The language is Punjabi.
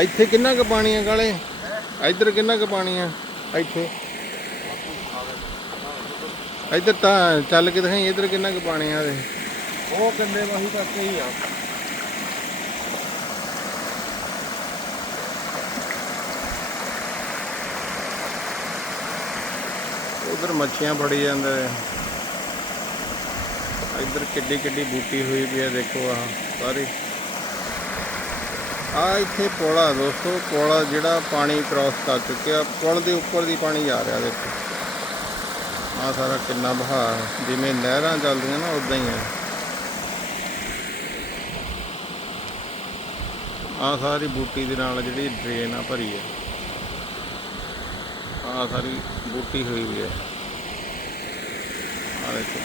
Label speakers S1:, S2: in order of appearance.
S1: ਇੱਥੇ ਕਿੰਨਾ ਕੁ ਪਾਣੀ ਆ ਕਾਲੇ? ਇੱਧਰ ਕਿੰਨਾ ਕੁ ਪਾਣੀ ਆ? ਇੱਥੇ। ਇੱਧਰ ਤਾਂ ਚੱਲ ਕੇ ਦਿਖਾਈ ਇੱਧਰ ਕਿੰਨਾ ਕੁ ਪਾਣੀ ਆ ਦੇ
S2: ਉਹ ਕੰਨੇ ਵਾਹੀ ਤੱਕ ਹੀ ਆ।
S1: ਉਧਰ ਮੱਛੀਆਂ ਫੜੀ ਜਾਂਦੇ ਆ ਇੱਧਰ ਕਿੱਡੀ ਕਿੱਡੀ ਬੂਟੀ ਹੋਈ ਪਈ ਆ ਦੇਖੋ ਆਹ ਸਾਰੀ। ਆ ਇੱਥੇ ਪੁਲ ਆ ਦੋਸਤੋ, ਪੁਲ ਜਿਹੜਾ ਪਾਣੀ ਕ੍ਰਾਸ ਕਰ ਚੁੱਕਿਆ, ਪੁਲ ਦੇ ਉੱਪਰ ਦੀ ਪਾਣੀ ਜਾ ਰਿਹਾ ਦੇਖੋ। ਆ ਸਾਰਾ ਕਿੰਨਾ ਬਹਾਅ ਜਿਵੇਂ ਨਹਿਰਾਂ ਚੱਲਦੀਆਂ ਨਾ ਉਦਾਂ ਹੀ ਹੈ। ਆ ਸਾਰੀ ਬੂਟੀ ਦੇ ਨਾਲ ਜਿਹੜੀ ਡਰੇਨ ਆ, ਭਰੀ ਹੈ। ਆ ਸਾਰੀ ਬੂਟੀ ਹੋਈ ਵੀ ਹੈ। ਆ ਦੇਖੋ।